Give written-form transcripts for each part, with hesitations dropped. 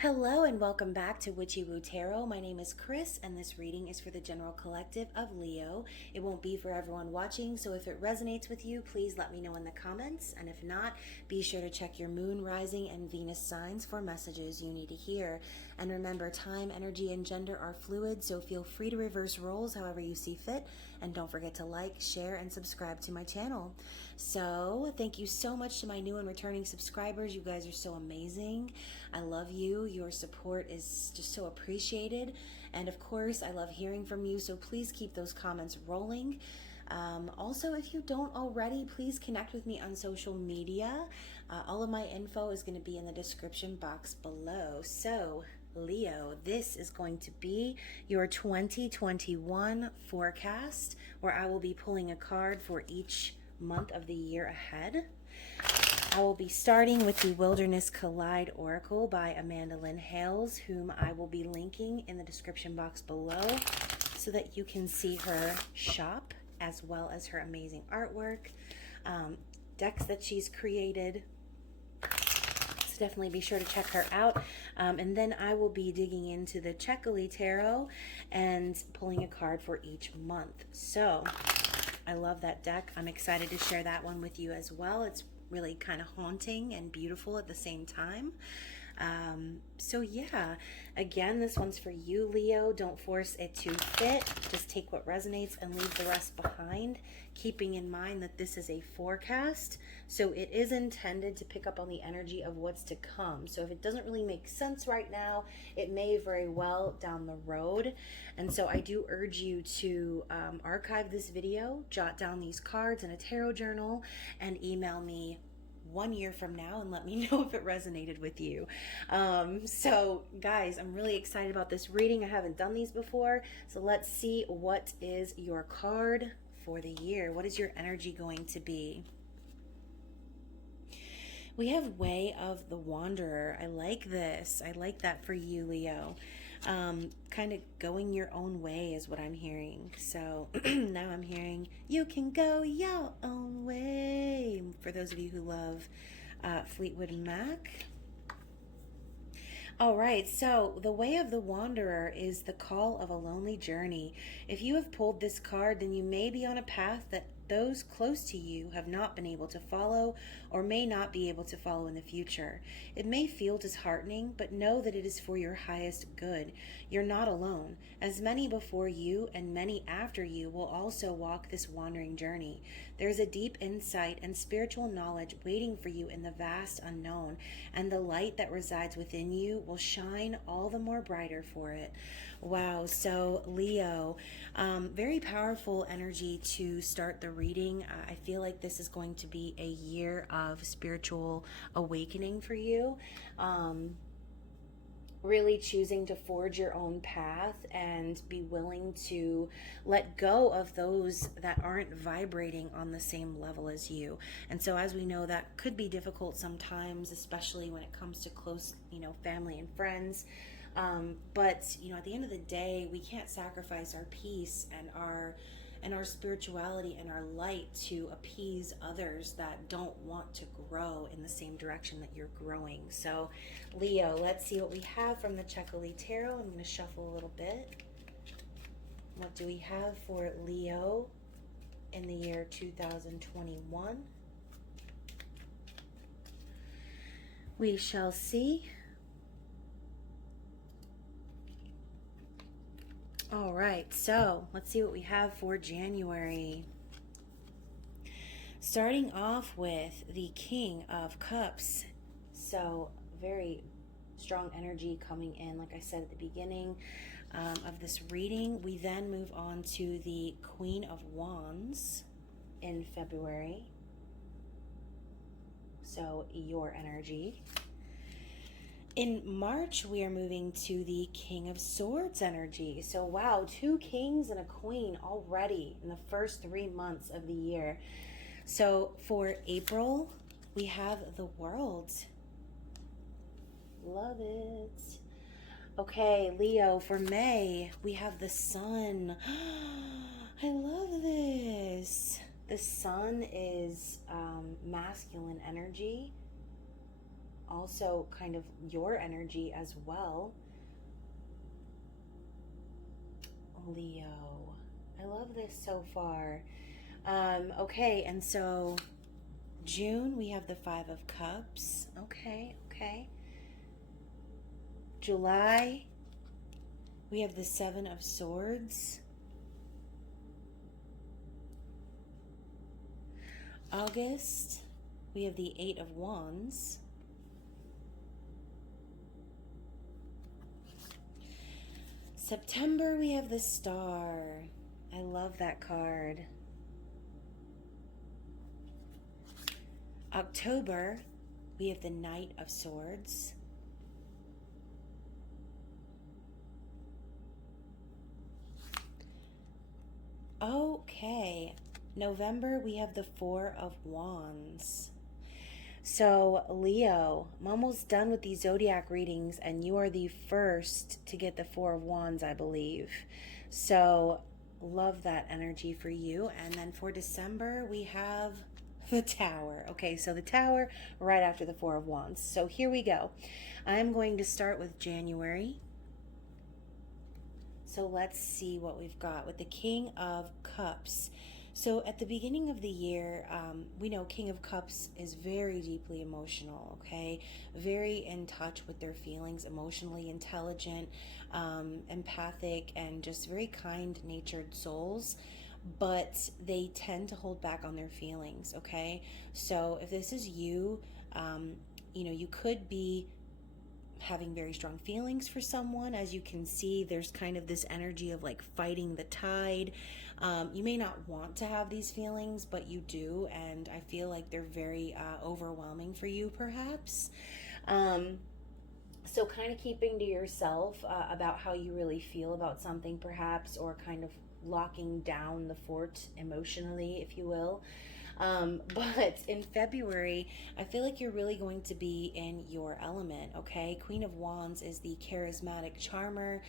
Hello and welcome back to Witchy-Woo Tarot. My name is Chris and this reading is for the general collective of Leo. It won't be for everyone watching, so if it resonates with you, please let me know in the comments. And if not, be sure to check your moon, rising, and Venus signs for messages you need to hear. And remember, time, energy, and gender are fluid, so feel free to reverse roles however you see fit. And don't forget to like, share, and subscribe to my channel. So thank you so much to my new and returning subscribers. You guys are so amazing. I love you. Your support is just so appreciated. And of course, I love hearing from you, so please keep those comments rolling. Also, if you don't already, please connect with me on social media. All of my info is going to be in the description box below. So, Leo, this is going to be your 2021 forecast, where I will be pulling a card for each month of the year ahead. I will be starting with the Wilderness Collide Oracle by Amanda Lynn Hales, whom I will be linking in the description box below so that you can see her shop as well as her amazing artwork, decks that she's created. So definitely be sure to check her out. And then I will be digging into the Checkily Tarot and pulling a card for each month. So I love that deck. I'm excited to share that one with you as well. It's really kind of haunting and beautiful at the same time. So yeah, again, this one's for you, Leo. Don't force it to fit. Just take what resonates and leave the rest behind, keeping in mind that this is a forecast. So it is intended to pick up on the energy of what's to come. So if it doesn't really make sense right now, it may very well down the road. And so I do urge you to archive this video, jot down these cards in a tarot journal, and email me 1 year from now and let me know if it resonated with you. So guys, I'm really excited about this reading. I haven't done these before. So let's see, what is your card for the year? What is your energy going to be? We have Way of the Wanderer. I like this. I like that for you, Leo. Kind of going your own way is what I'm hearing. So now I'm hearing you can go your own way. For those of you who love Fleetwood Mac. All right, so the Way of the Wanderer is the call of a lonely journey. If you have pulled this card, then you may be on a path that those close to you have not been able to follow or may not be able to follow in the future. It may feel disheartening, but know that it is for your highest good. You're not alone, as many before you and many after you will also walk this wandering journey. There is a deep insight and spiritual knowledge waiting for you in the vast unknown, and the light that resides within you will shine all the more brighter for it. Wow, so Leo, very powerful energy to start the reading. I feel like this is going to be a year of spiritual awakening for you. Really choosing to forge your own path and be willing to let go of those that aren't vibrating on the same level as you. And so as we know, that could be difficult sometimes, especially when it comes to close, family and friends. But at the end of the day, we can't sacrifice our peace and our spirituality and our light to appease others that don't want to grow in the same direction that you're growing. So Leo, let's see what we have from the Checkily Tarot. I'm going to shuffle a little bit. What do we have for Leo in the year 2021? We shall see. All right, so let's see what we have for January. Starting off with the King of Cups. So very strong energy coming in, like I said at the beginning of this reading. We then move on to the Queen of Wands in February. So your energy. In March, we are moving to the King of Swords energy. So wow, 2 kings and a queen already in the first 3 months of the year. So for April, we have the World. Love it. Okay, Leo, for May, we have the Sun. I love this. The Sun is masculine energy. also kind of your energy as well. Leo. I love this so far. Okay, and so June, we have the Five of Cups. Okay, okay. July, we have the Seven of Swords. August, we have the Eight of Wands. September, we have the Star. I love that card. October, we have the Knight of Swords. Okay, November, we have the Four of Wands. So, Leo, I'm almost done with these zodiac readings, and you are the first to get the Four of Wands, I believe. So, love that energy for you. And then for December, we have the Tower. Okay, so the Tower right after the Four of Wands. So, here we go. I'm going to start with January. So, let's see what we've got with the King of Cups. So at the beginning of the year, we know King of Cups is very deeply emotional, okay? Very in touch with their feelings, emotionally intelligent, empathic, and just very kind-natured souls. But they tend to hold back on their feelings, okay? So if this is you, you could be having very strong feelings for someone. As you can see, there's kind of this energy of like fighting the tide. You may not want to have these feelings, but you do, and I feel like they're very overwhelming for you, perhaps. So kind of keeping to yourself about how you really feel about something, perhaps, or kind of locking down the fort emotionally, if you will. But in February, I feel like you're really going to be in your element, okay? Queen of Wands is the charismatic charmer,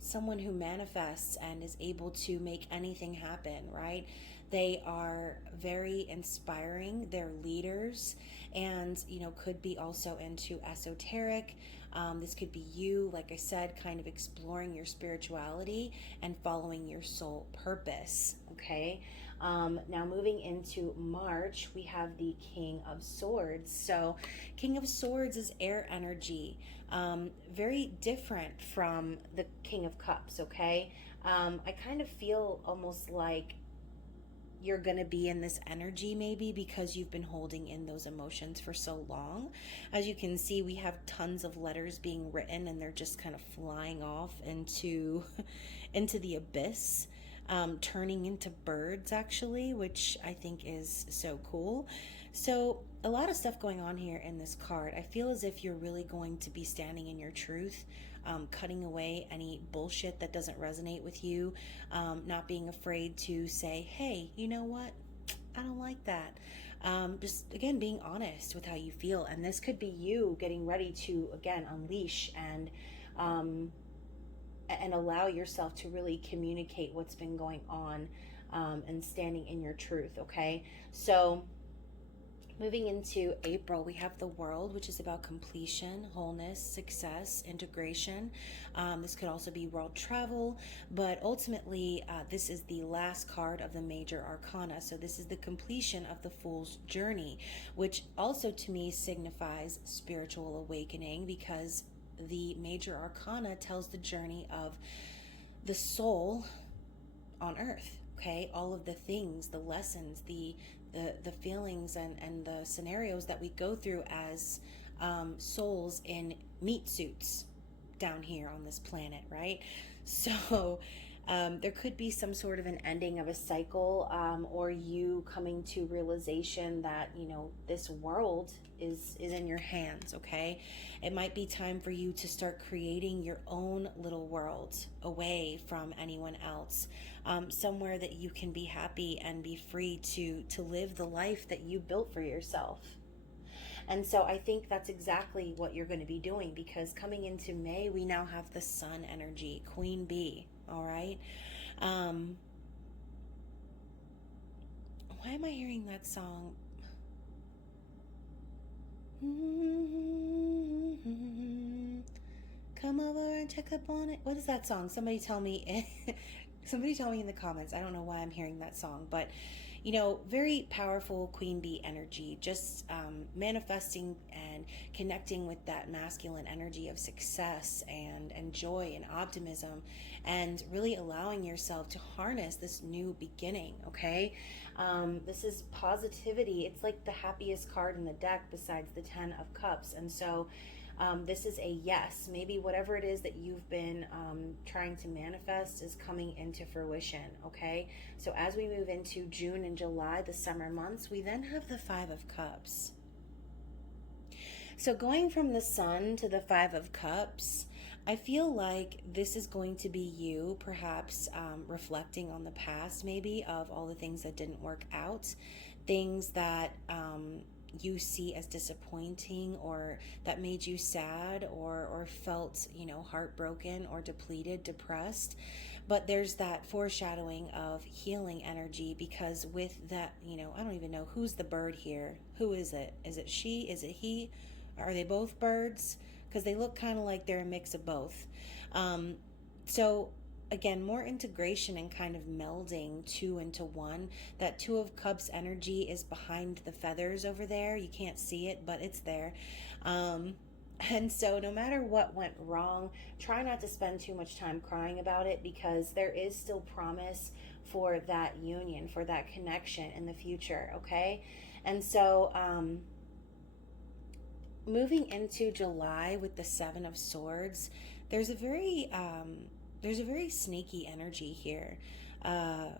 someone who manifests and is able to make anything happen, right? They are very inspiring. They're leaders and, could be also into esoteric. This could be you, like I said, kind of exploring your spirituality and following your soul purpose, okay? Now moving into March, we have the King of Swords. So King of Swords is air energy, very different from the King of Cups, okay? I kind of feel almost like you're going to be in this energy maybe because you've been holding in those emotions for so long. As you can see, we have tons of letters being written and they're just kind of flying off into the abyss. Turning into birds actually, which I think is so cool. So a lot of stuff going on here in this card. I feel as if you're really going to be standing in your truth, cutting away any bullshit that doesn't resonate with you, not being afraid to say, hey, you know what? I don't like that. Just again, being honest with how you feel. And this could be you getting ready to, again, unleash and allow yourself to really communicate what's been going on, and standing in your truth, okay? So moving into April, we have the World, which is about completion, wholeness, success, integration. This could also be world travel, but ultimately this is the last card of the major arcana. So this is the completion of the Fool's journey, which also to me signifies spiritual awakening, because the major arcana tells the journey of the soul on earth, okay? All of the things, the lessons, the feelings and the scenarios that we go through as souls in meat suits down here on this planet, right? So there could be some sort of an ending of a cycle, or you coming to realization that, this world is in your hands, okay? It might be time for you to start creating your own little world away from anyone else, somewhere that you can be happy and be free to live the life that you built for yourself. And so I think that's exactly what you're going to be doing, because coming into May, we now have the Sun energy, Queen Bee, all right? Why am I hearing that song? Come over and check up on it. What is that song? Somebody tell me. Somebody tell me in the comments. I don't know why I'm hearing that song, but very powerful queen bee energy, just manifesting and connecting with that masculine energy of success and joy and optimism, and really allowing yourself to harness this new beginning. Okay, this is positivity. It's like the happiest card in the deck besides the 10 of Cups, and so this is a yes. Maybe whatever it is that you've been trying to manifest is coming into fruition, okay? So as we move into June and July, the summer months, we then have the 5 of Cups. So going from the Sun to the 5 of Cups, I feel like this is going to be you perhaps reflecting on the past, maybe, of all the things that didn't work out, things that you see as disappointing or that made you sad or felt, heartbroken or depleted, depressed. But there's that foreshadowing of healing energy, because with that, I don't even know who's the bird here. Who is it? Is it she? Is it he? Are they both birds? Because they look kind of like they're a mix of both. So again, more integration and kind of melding two into one. That 2 of Cups energy is behind the feathers over there. You can't see it, but it's there. And so no matter what went wrong, try not to spend too much time crying about it, because there is still promise for that union, for that connection in the future, okay? And so moving into July with the 7 of Swords, there's a very sneaky energy here. As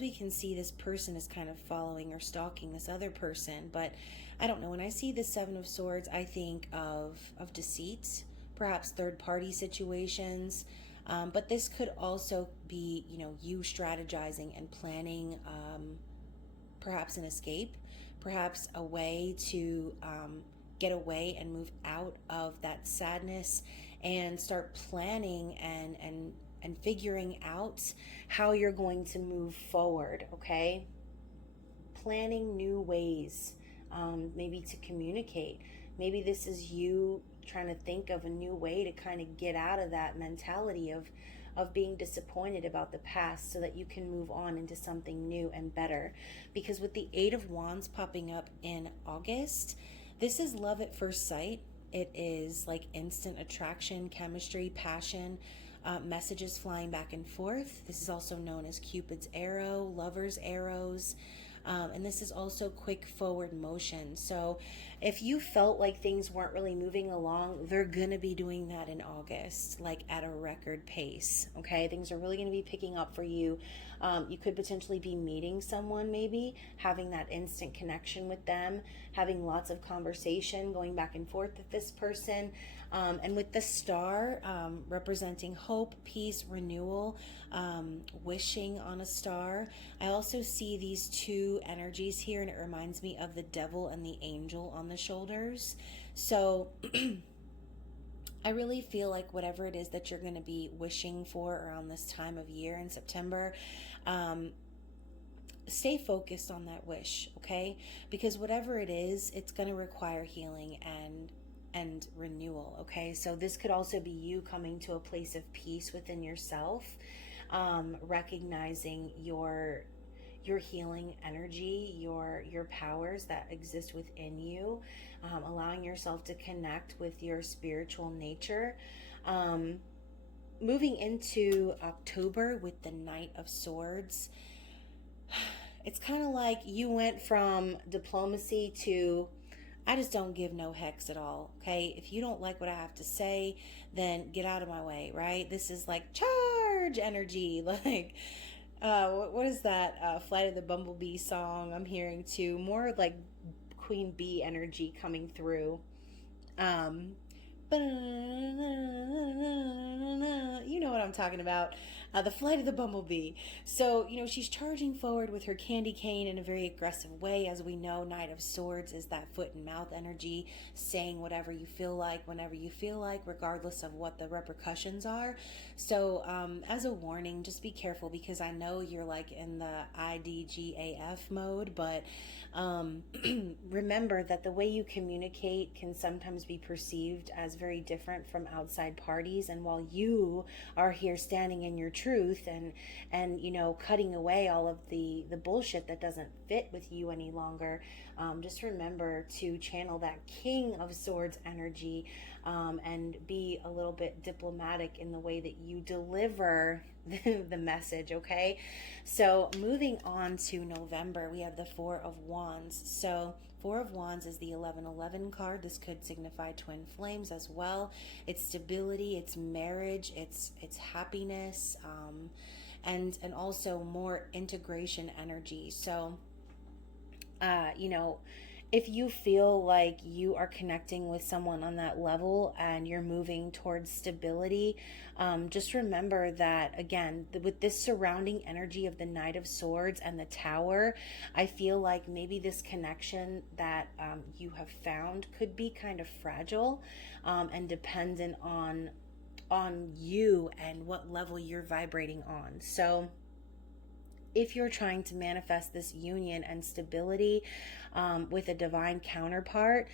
we can see, this person is kind of following or stalking this other person, but I don't know. When I see the 7 of Swords, I think of deceit, perhaps third-party situations, but this could also be, you strategizing and planning perhaps an escape, perhaps a way to get away and move out of that sadness and start planning and figuring out how you're going to move forward, okay? Planning new ways, maybe to communicate. Maybe this is you trying to think of a new way to kind of get out of that mentality of being disappointed about the past, so that you can move on into something new and better. Because with the 8 of Wands popping up in August, this is love at first sight. It is like instant attraction, chemistry, passion, messages flying back and forth. This is also known as Cupid's arrow, lover's arrows. And this is also quick forward motion. So if you felt like things weren't really moving along, they're going to be doing that in August, like at a record pace. Okay, things are really going to be picking up for you. You could potentially be meeting someone, maybe having that instant connection with them, having lots of conversation, going back and forth with this person. And with the star representing hope, peace, renewal, wishing on a star, I also see these 2 energies here, and it reminds me of the devil and the angel on the shoulders. So I really feel like whatever it is that you're going to be wishing for around this time of year in September, stay focused on that wish, okay? Because whatever it is, it's going to require healing and renewal, okay? So this could also be you coming to a place of peace within yourself, recognizing your healing energy, your powers that exist within you, allowing yourself to connect with your spiritual nature. Moving into October with the Knight of Swords, it's kind of like you went from diplomacy to I just don't give no hex at all, okay? If you don't like what I have to say, then get out of my way, right? This is like charge energy, like what is that Flight of the Bumblebee song I'm hearing too? More like Queen Bee energy coming through. You know what I'm talking about. The flight of the bumblebee. So, she's charging forward with her candy cane in a very aggressive way. As we know, Knight of Swords is that foot and mouth energy, saying whatever you feel like, whenever you feel like, regardless of what the repercussions are. So, as a warning, just be careful, because I know you're like in the IDGAF mode, but remember that the way you communicate can sometimes be perceived as very different from outside parties. And while you are here standing in your truth and cutting away all of the bullshit that doesn't fit with you any longer, just remember to channel that King of Swords energy, and be a little bit diplomatic in the way that you deliver the message, okay? So moving on to November, we have the Four of Wands. So Four of Wands is the 1111 card. This could signify twin flames as well. It's stability, it's marriage, it's happiness, and also more integration energy. So, if you feel like you are connecting with someone on that level and you're moving towards stability, just remember that, again, with this surrounding energy of the Knight of Swords and the Tower, I feel like maybe this connection that you have found could be kind of fragile, and dependent on you and what level you're vibrating on. So if you're trying to manifest this union and stability with a divine counterpart,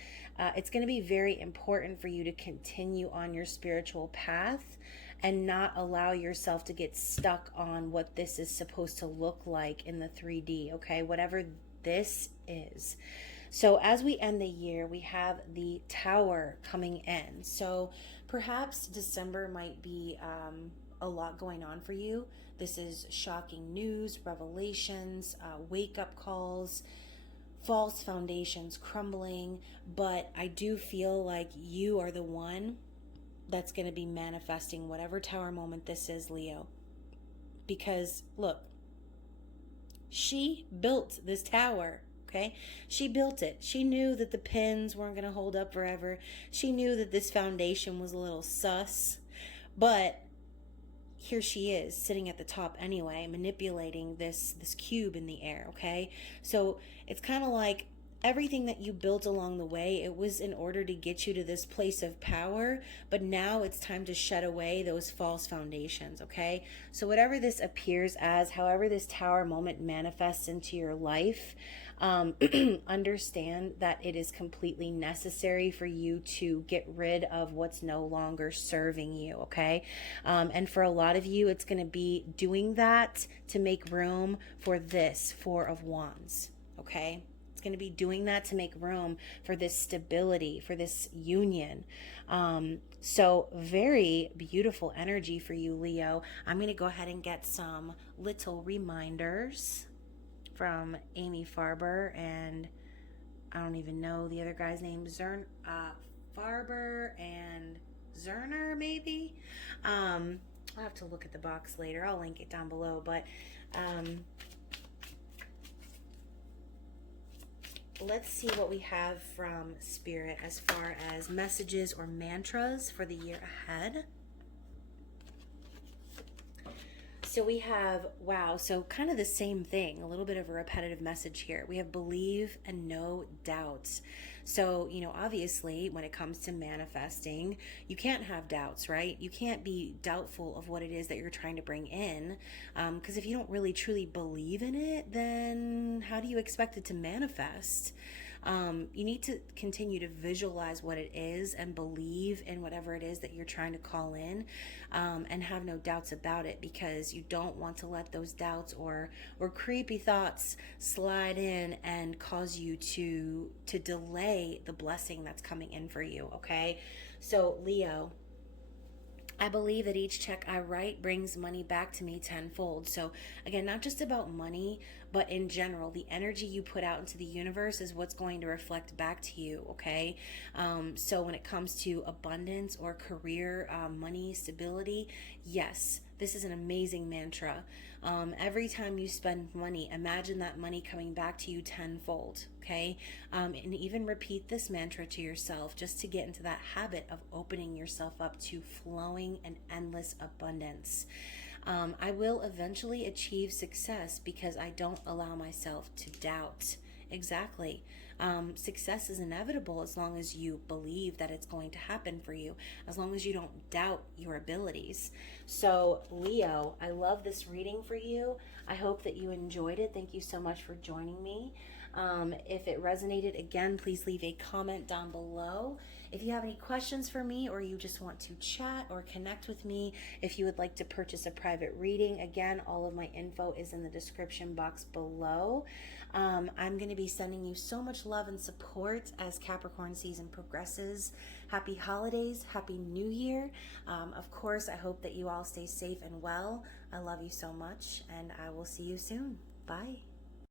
it's going to be very important for you to continue on your spiritual path and not allow yourself to get stuck on what this is supposed to look like in the 3D, okay? Whatever this is. So as we end the year, we have the Tower coming in. So perhaps December might be a lot going on for you. This is shocking news, revelations, wake-up calls, false foundations crumbling, but I do feel like you are the one that's going to be manifesting whatever Tower moment this is, Leo. Because, look, she built this tower, okay? She built it. She knew that the pins weren't going to hold up forever. She knew that this foundation was a little sus, but here she is sitting at the top anyway, manipulating this cube in the air, okay? So it's kind of like everything that you built along the way, it was in order to get you to this place of power, but now it's time to shed away those false foundations, okay? So whatever this appears as, however this Tower moment manifests into your life, understand that it is completely necessary for you to get rid of what's no longer serving you, okay? And for a lot of you, it's going to be doing that to make room for this Four of Wands, okay? It's going to be doing that to make room for this stability, for this union. So very beautiful energy for you, Leo. I'm going to go ahead and get some little reminders from Amy Farber, and I don't even know the other guy's name, Farber and Zerner, maybe. I'll have to look at the box later. I'll link it down below, but let's see what we have from Spirit as far as messages or mantras for the year ahead. So we have, wow, so kind of the same thing, a little bit of a repetitive message here. We have believe and no doubts. So, obviously when it comes to manifesting, you can't have doubts, right? You can't be doubtful of what it is that you're trying to bring in. Because if you don't really truly believe in it, then how do you expect it to manifest? You need to continue to visualize what it is and believe in whatever it is that you're trying to call in, and have no doubts about it, because you don't want to let those doubts or creepy thoughts slide in and cause you to delay the blessing that's coming in for you, okay? So Leo, I believe that each check I write brings money back to me tenfold. So again, not just about money, but in general, the energy you put out into the universe is what's going to reflect back to you, okay? So when it comes to abundance or career, money, stability, yes, this is an amazing mantra. Every time you spend money, imagine that money coming back to you tenfold, okay? And even repeat this mantra to yourself just to get into that habit of opening yourself up to flowing and endless abundance. I will eventually achieve success because I don't allow myself to doubt. Exactly. Success is inevitable as long as you believe that it's going to happen for you, as long as you don't doubt your abilities. So, Leo, I love this reading for you. I hope that you enjoyed it. Thank you so much for joining me. If it resonated, again, please leave a comment down below. If you have any questions for me, or you just want to chat or connect with me, if you would like to purchase a private reading, again, all of my info is in the description box below. I'm going to be sending you so much love and support as Capricorn season progresses. Happy holidays, happy new year. Of course, I hope that you all stay safe and well. I love you so much, and I will see you soon. Bye.